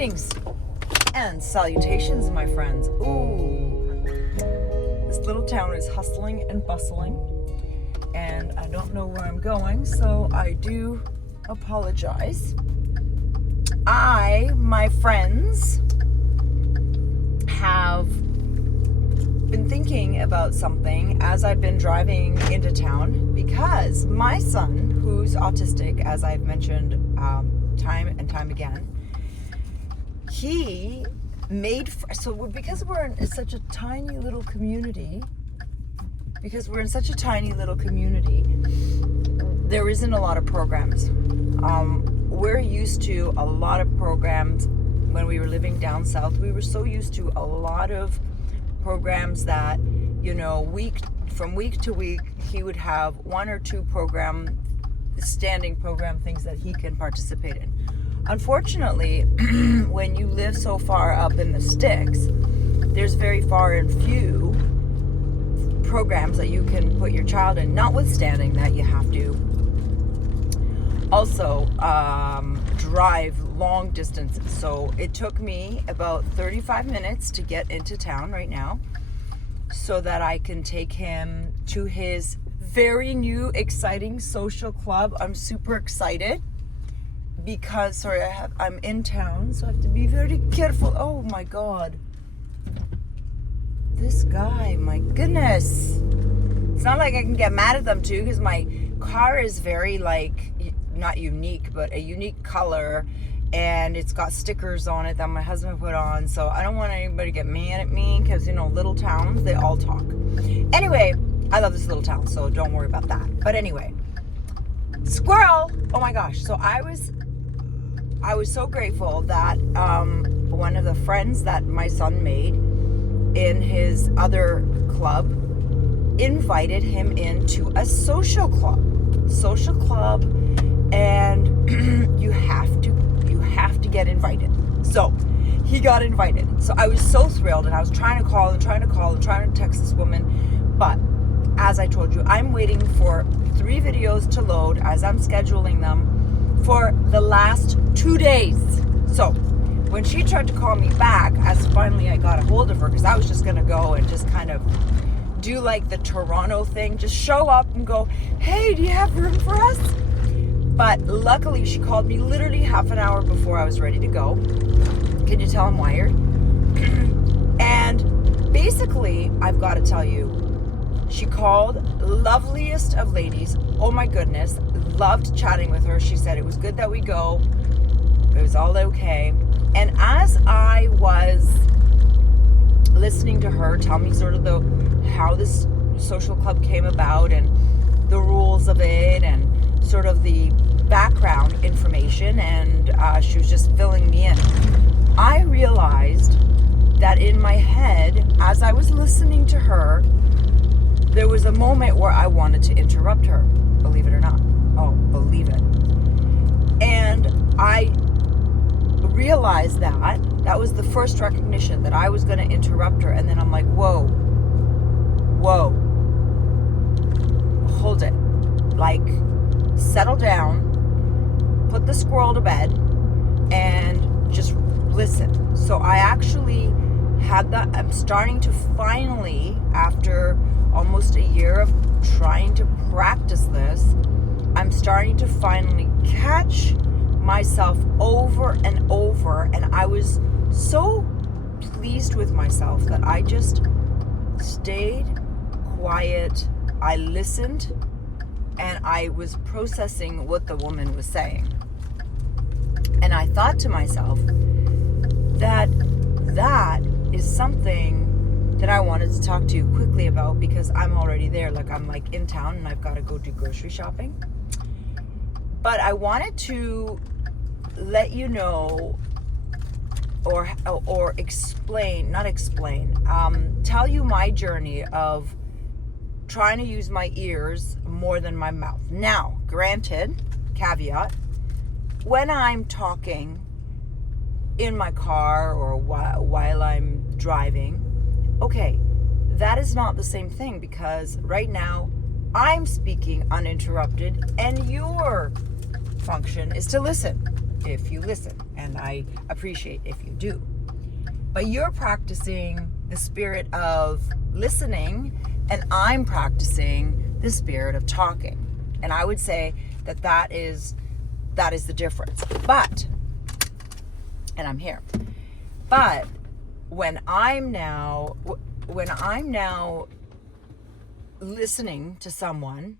Greetings and salutations, my friends. Ooh, this little town is hustling and bustling, and I don't know where I'm going, so I do apologize. My friends, have been thinking about something as I've been driving into town, because my son, who's autistic, as I've mentioned time and time again, he made, because we're in such a tiny little community, there isn't a lot of programs. We're used to a lot of programs. When we were living down south, we were so used to a lot of programs that, from week to week, he would have one or two standing program things that he can participate in. Unfortunately, when you live so far up in the sticks, there's very far and few programs that you can put your child in, notwithstanding that you have to also drive long distances. So it took me about 35 minutes to get into town right now so that I can take him to his very new, exciting social club. I'm super excited because, I'm in town, so I have to be very careful. Oh my God. This guy, my goodness. It's not like I can get mad at them too, because my car is very, not unique, but a unique color, and it's got stickers on it that my husband put on, so I don't want anybody to get mad at me, because, little towns, they all talk. Anyway, I love this little town, so don't worry about that. But anyway, squirrel! Oh my gosh. So I was so grateful that one of the friends that my son made in his other club invited him into a social club, and you have to get invited. So he got invited. So I was so thrilled, and I was trying to text this woman, but as I told you, I'm waiting for 3 videos to load as I'm scheduling them for the last 2 days. So when she tried to call me back, as finally I got a hold of her, because I was just going to go and just kind of do like the Toronto thing, just show up and go, hey, do you have room for us? But luckily she called me literally half an hour before I was ready to go. Can you tell I'm wired? And basically, I've got to tell you, she called, loveliest of ladies. Oh my goodness, loved chatting with her. She said it was good that we go. It was all okay. And as I was listening to her tell me sort of how this social club came about and the rules of it and sort of the background information, and she was just filling me in, I realized that in my head, as I was listening to her, there was a moment where I wanted to interrupt her, believe it or not. Oh, believe it. And I realized that was the first recognition that I was going to interrupt her. And then I'm like, whoa, hold it. Settle down, put the squirrel to bed, and just listen. So I actually had that. I'm starting to finally, after almost a year of trying to practice this, I'm starting to finally catch myself over and over, and I was so pleased with myself that I just stayed quiet. I listened, and I was processing what the woman was saying. And I thought to myself that is something that I wanted to talk to you quickly about, because I'm already there. I'm in town and I've got to go do grocery shopping. But I wanted to let you know, or explain, tell you my journey of trying to use my ears more than my mouth. Now, granted, caveat, when I'm talking in my car or while I'm driving, okay, that is not the same thing, because right now I'm speaking uninterrupted, and your function is to listen, if you listen. And and I appreciate if you do. But you're practicing the spirit of listening, and I'm practicing the spirit of talking. And I would say that is the difference. But, and I'm here. But when I'm now listening to someone,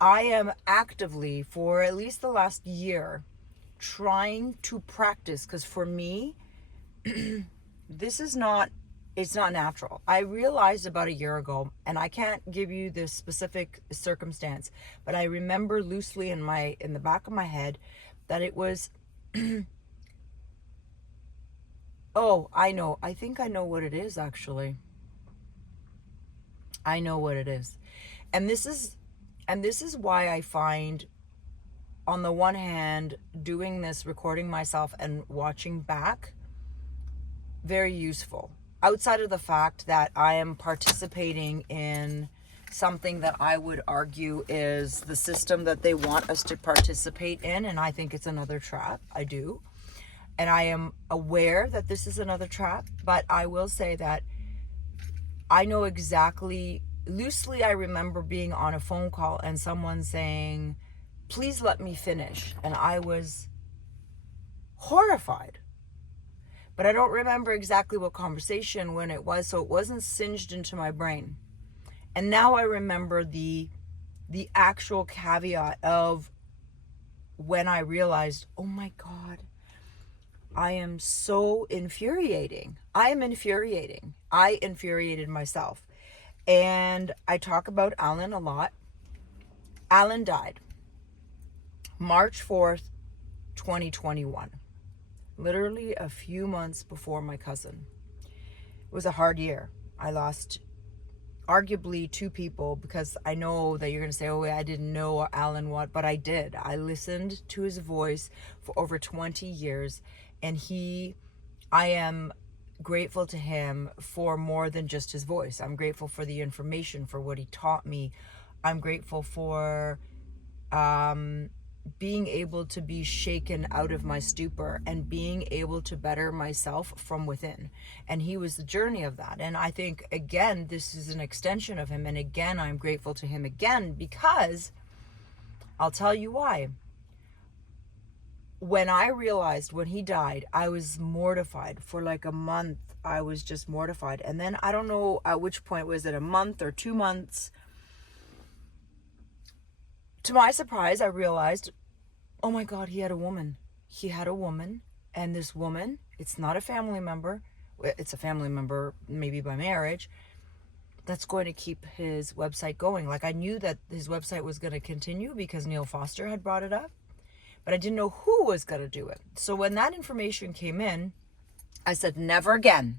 I am actively, for at least the last year, trying to practice, because for me, it's not natural. I realized about a year ago, and I can't give you the specific circumstance, but I remember loosely in the back of my head that it was oh, I think I know what it is, actually. I know what it is. And this is why I find, on the one hand, doing this, recording myself and watching back, very useful. Outside of the fact that I am participating in something that I would argue is the system that they want us to participate in, and I think it's another trap. I do. And I am aware that this is another trap, but I will say that I know exactly, loosely I remember being on a phone call and someone saying, please let me finish. And I was horrified. But I don't remember exactly what conversation, when it was, so it wasn't singed into my brain. And now I remember the actual caveat of when I realized, oh my God, I am so infuriating. I am infuriating. I infuriated myself. And I talk about Alan a lot. Alan died March 4th, 2021. Literally a few months before my cousin. It was a hard year. I lost arguably two people, because I know that you're going to say, oh, I didn't know Alan what, but I did. I listened to his voice for over 20 years, and I am grateful to him for more than just his voice. I'm grateful for the information, for what he taught me. I'm grateful for being able to be shaken out of my stupor and being able to better myself from within. And he was the journey of that. And I think, again, this is an extension of him. And again, I'm grateful to him again, because I'll tell you why. When I realized when he died, I was mortified for like a month. I was just mortified. And then I don't know at which point, was it a month or 2 months? To my surprise, I realized, oh my God, he had a woman. He had a woman, and this woman, it's not a family member. It's a family member, maybe by marriage, that's going to keep his website going. Like, I knew that his website was going to continue because Neil Foster had brought it up, but I didn't know who was going to do it. So when that information came in, I said, never again.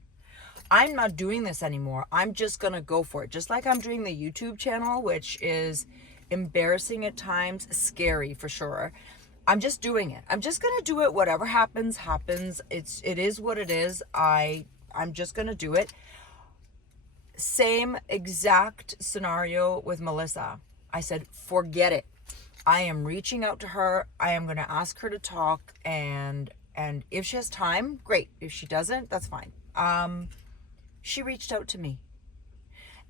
I'm not doing this anymore. I'm just going to go for it. Just like I'm doing the YouTube channel, which is embarrassing at times, scary for sure. I'm just doing it. I'm just going to do it. Whatever happens, happens. It is what it is. I'm just going to do it. Same exact scenario with Melissa. I said, forget it. I am reaching out to her. I am going to ask her to talk, and if she has time, great. If she doesn't, that's fine. She reached out to me.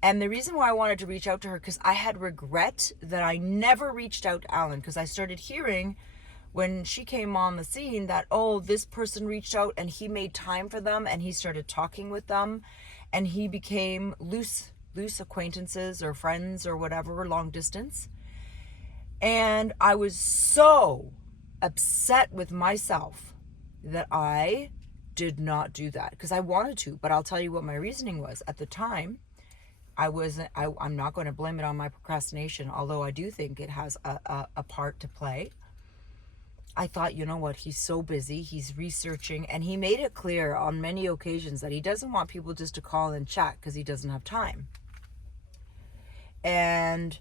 And the reason why I wanted to reach out to her, because I had regret that I never reached out to Alan, because I started hearing when she came on the scene that, oh, this person reached out and he made time for them and he started talking with them, and he became loose acquaintances or friends or whatever, long distance. And I was so upset with myself that I did not do that, because I wanted to, but I'll tell you what my reasoning was. At the time, I'm not going to blame it on my procrastination, although I do think it has a part to play. I thought, you know what, he's so busy, he's researching, and he made it clear on many occasions that he doesn't want people just to call and chat because he doesn't have time. And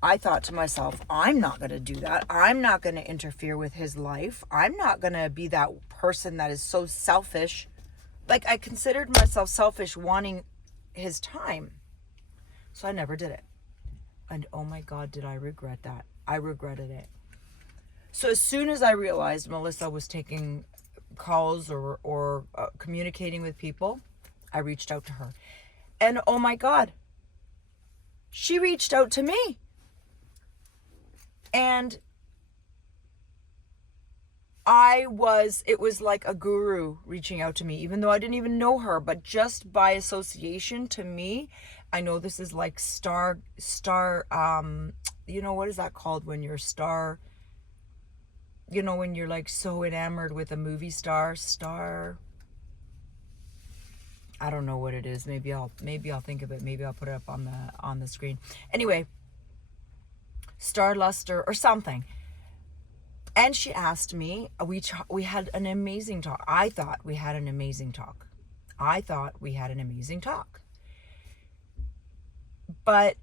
I thought to myself, I'm not going to do that. I'm not going to interfere with his life. I'm not going to be that person that is so selfish. Like, I considered myself selfish wanting his time. So I never did it. And oh my God, did I regret that. I regretted it. So as soon as I realized Melissa was taking calls or communicating with people, I reached out to her. And oh my God, she reached out to me. And it was like a guru reaching out to me, even though I didn't even know her, but just by association to me, I know this is like star, you know, what is that called when you're star, you know, when you're like so enamored with a movie star, I don't know what it is. Maybe I'll think of it. Maybe I'll put it up on the screen. Anyway, star luster or something. And she asked me, we had an amazing talk. I thought we had an amazing talk. But,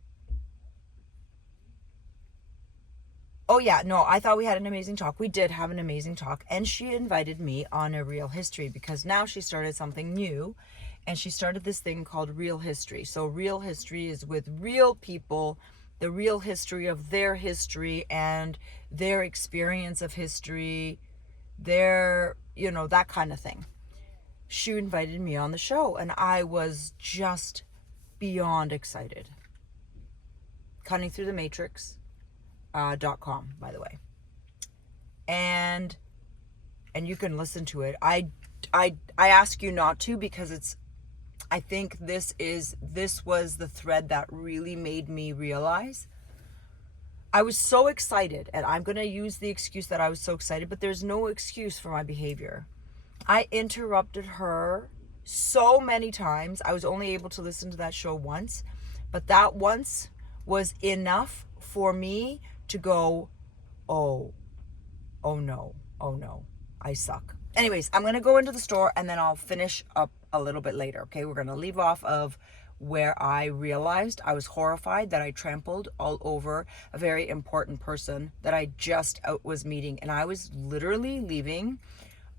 oh yeah, no, I thought we had an amazing talk. We did have an amazing talk. And she invited me on a Real History because now she started something new. And she started this thing called Real History. So Real History is with real people, the real history of their history and their experience of history, their, you know, that kind of thing. She invited me on the show and I was just beyond excited. CuttingThroughTheMatrix.com, by the way. And you can listen to it. I ask you not to because I think this was the thread that really made me realize I was so excited, and I'm going to use the excuse that I was so excited, but there's no excuse for my behavior. I interrupted her so many times. I was only able to listen to that show once, but that once was enough for me to go, oh no, I suck. Anyways, I'm going to go into the store and then I'll finish up a little bit later, okay? We're going to leave off of where I realized I was horrified that I trampled all over a very important person that I just was meeting. And I was literally leaving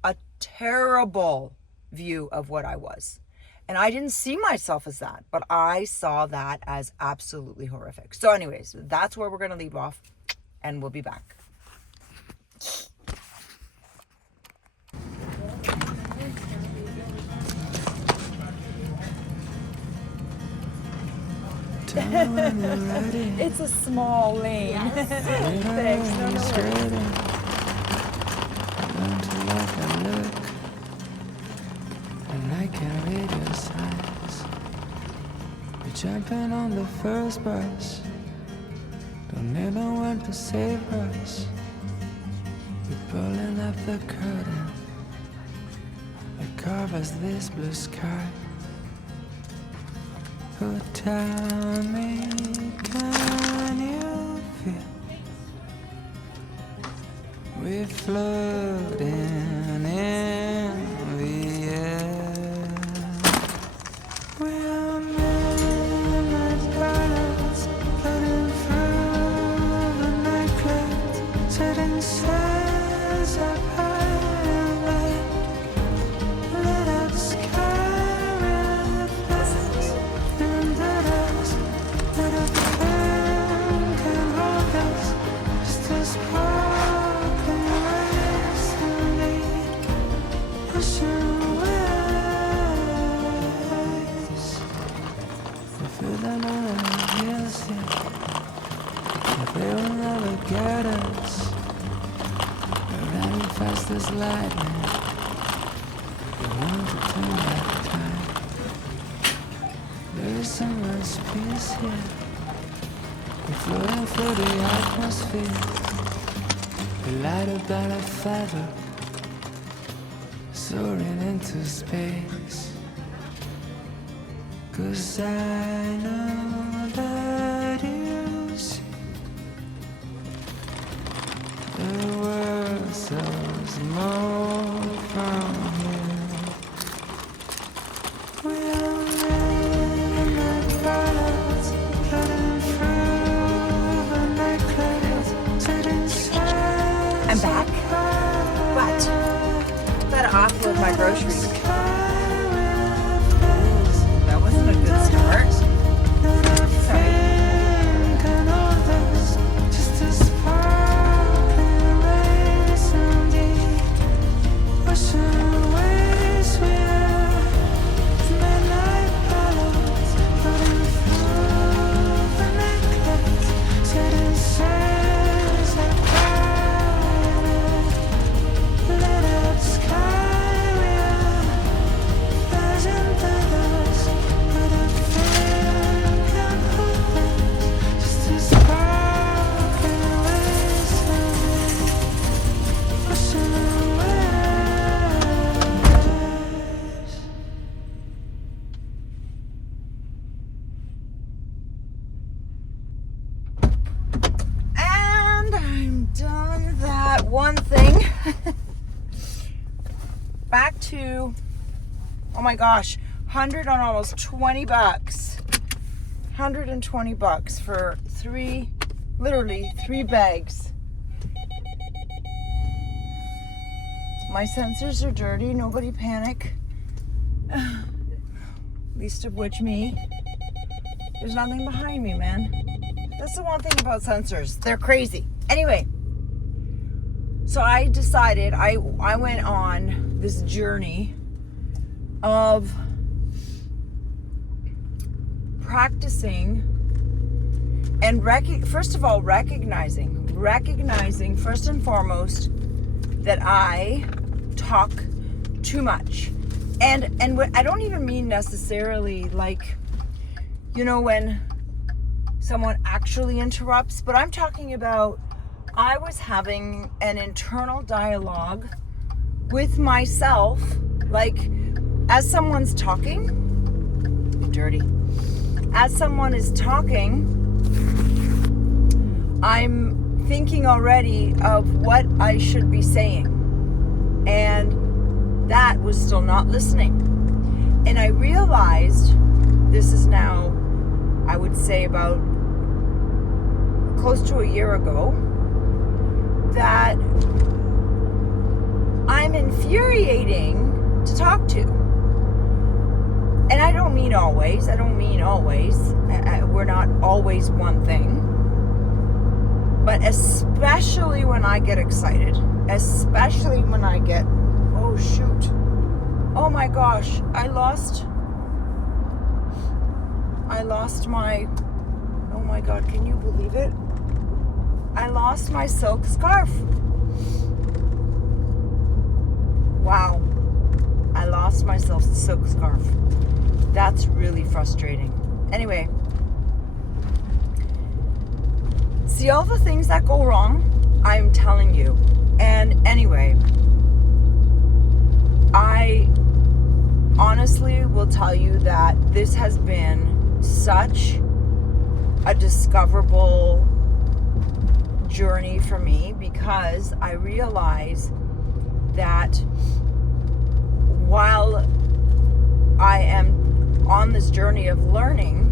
a terrible view of what I was. And I didn't see myself as that, but I saw that as absolutely horrific. So anyways, that's where we're going to leave off and we'll be back. It's a small lane. Yes. Thanks. No worries. And I can read your signs. We're jumping on the first bus. Don't need no one to save us. We're pulling up the curtain that covers this blue sky. Oh, tell me, can you feel we're floating in the air? We are midnight birds floating through the night clouds, setting sails up high and light, lit up sky. They will never get us. We're running fast as lightning. We want to turn back time. There is so much peace here. We're floating through the atmosphere. We light about a feather, soaring into space. 'Cause I know that you see the world so small from here. We are midnight birds floating through the night clouds, setting sails. I'm back, but gotta offload my groceries. That wasn't a good start. Sorry. one thing. Back to, oh my gosh, 100 on almost 20 bucks. 120 bucks for literally three bags. My sensors are dirty, nobody panic. Least of which me. There's nothing behind me, man. That's the one thing about sensors. They're crazy. Anyway, so I decided, I went on this journey of practicing and first of all recognizing first and foremost that I talk too much. And what I don't even mean necessarily like, you know, when someone actually interrupts, but I'm talking about I was having an internal dialogue with myself, like as someone's talking, dirty. As someone is talking, I'm thinking already of what I should be saying. And that was still not listening. And I realized, this is now, I would say about close to a year ago, that I'm infuriating to talk to. And I don't mean always. We're not always one thing. But especially when I get excited. Especially when I get, oh shoot. Oh my gosh, I lost my, oh my God, can you believe it? I lost my silk scarf. Wow. I lost my silk scarf. That's really frustrating. Anyway, see all the things that go wrong? I'm telling you. And anyway, I honestly will tell you that this has been such a discoverable journey for me, because I realize that while I am on this journey of learning,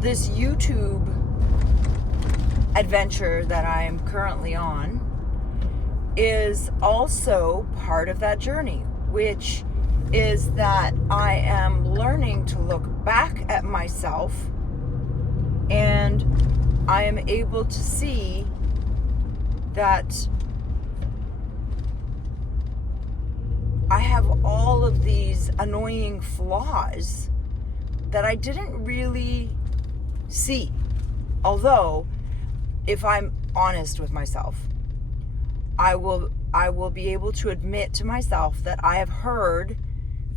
this YouTube adventure that I am currently on is also part of that journey, which is that I am learning to look back at myself, and I am able to see that I have all of these annoying flaws that I didn't really see. Although, if I'm honest with myself, I will be able to admit to myself that I have heard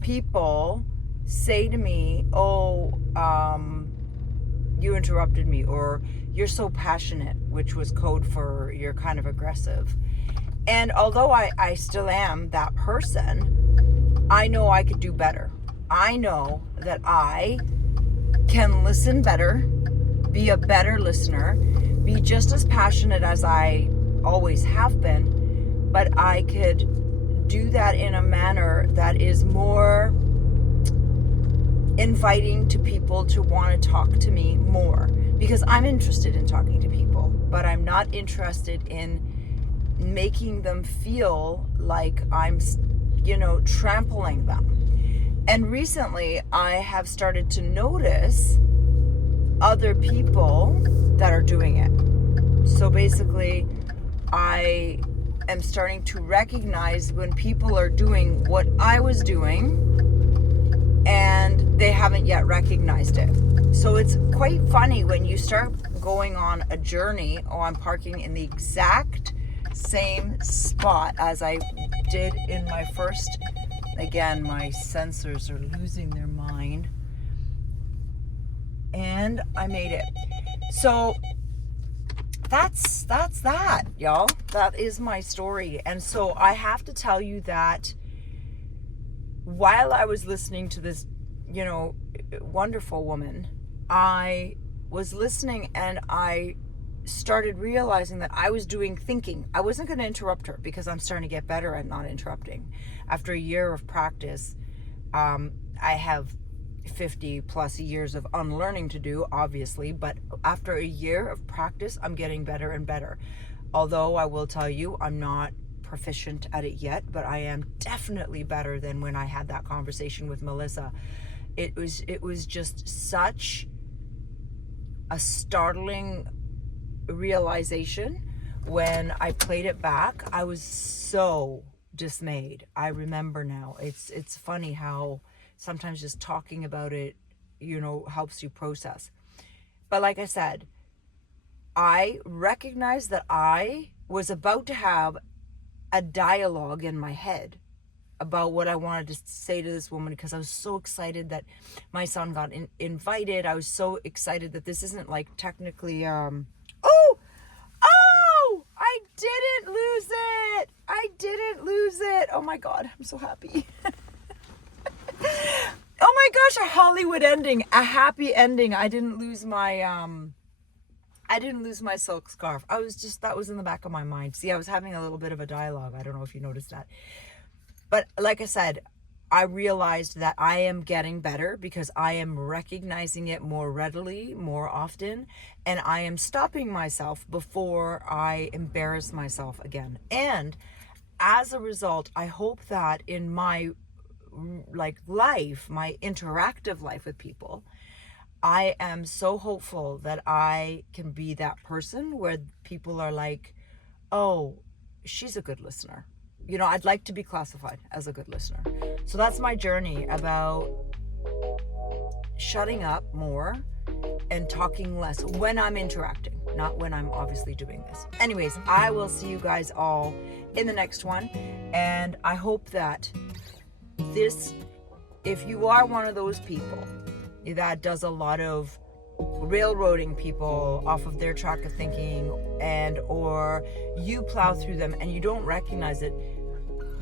people say to me, you interrupted me, or you're so passionate, which was code for you're kind of aggressive. And although I still am that person, I know I could do better. I know that I can listen better, be a better listener, be just as passionate as I always have been, but I could do that in a manner that is more inviting to people to want to talk to me more, because I'm interested in talking to people, but I'm not interested in making them feel like I'm, trampling them. And recently I have started to notice other people that are doing it. So basically, I am starting to recognize when people are doing what I was doing and they haven't yet recognized it. So it's quite funny when you start going on a journey. I'm parking in the exact same spot as I did in my first. Again, my sensors are losing their mind. And I made it. So that's that, y'all. That is my story. And so I have to tell you that while I was listening to this, wonderful woman, I was listening and I started realizing that I was doing thinking. I wasn't going to interrupt her because I'm starting to get better at not interrupting. After a year of practice, I have 50 plus years of unlearning to do, obviously, but after a year of practice, I'm getting better and better. Although I will tell you, I'm not proficient at it yet, but I am definitely better than when I had that conversation with Melissa. It was just such a startling realization when I played it back. I was so dismayed. I remember now. It's funny how sometimes just talking about it, helps you process. But like I said, I recognized that I was about to have a dialogue in my head about what I wanted to say to this woman, because I was so excited that my son got invited. I was so excited that this isn't like technically, I didn't lose it. Oh my God, I'm so happy. Oh my gosh, a Hollywood ending, a happy ending. I didn't lose my silk scarf. That was in the back of my mind. See, I was having a little bit of a dialogue. I don't know if you noticed that. But like I said, I realized that I am getting better because I am recognizing it more readily, more often, and I am stopping myself before I embarrass myself again. And as a result, I hope that in my life, my interactive life with people, I am so hopeful that I can be that person where people are like, oh, she's a good listener. I'd like to be classified as a good listener. So that's my journey about shutting up more and talking less when I'm interacting, not when I'm obviously doing this. Anyways, I will see you guys all in the next one. And I hope that if you are one of those people that does a lot of railroading people off of their track of thinking, or you plow through them and you don't recognize it,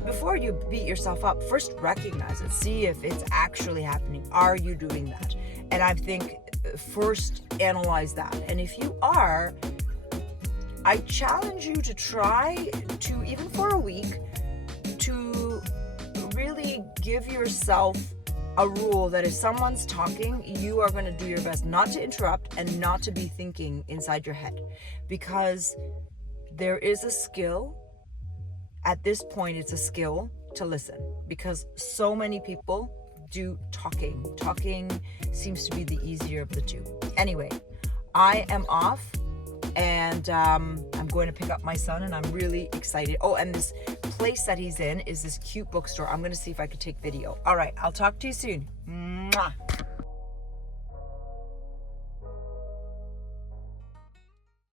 before you beat yourself up, first recognize it. See if it's actually happening. Are you doing that? And I think first analyze that. And if you are, I challenge you to try to, even for a week, to really give yourself a rule that if someone's talking, you are going to do your best not to interrupt and not to be thinking inside your head, because there is a skill. At this point, it's a skill to listen, because so many people do talking. Talking seems to be the easier of the two. Anyway, I am off, and I'm going to pick up my son, and I'm really excited. Oh, and this place that he's in is this cute bookstore. I'm going to see if I could take video. All right, I'll talk to you soon. Mwah.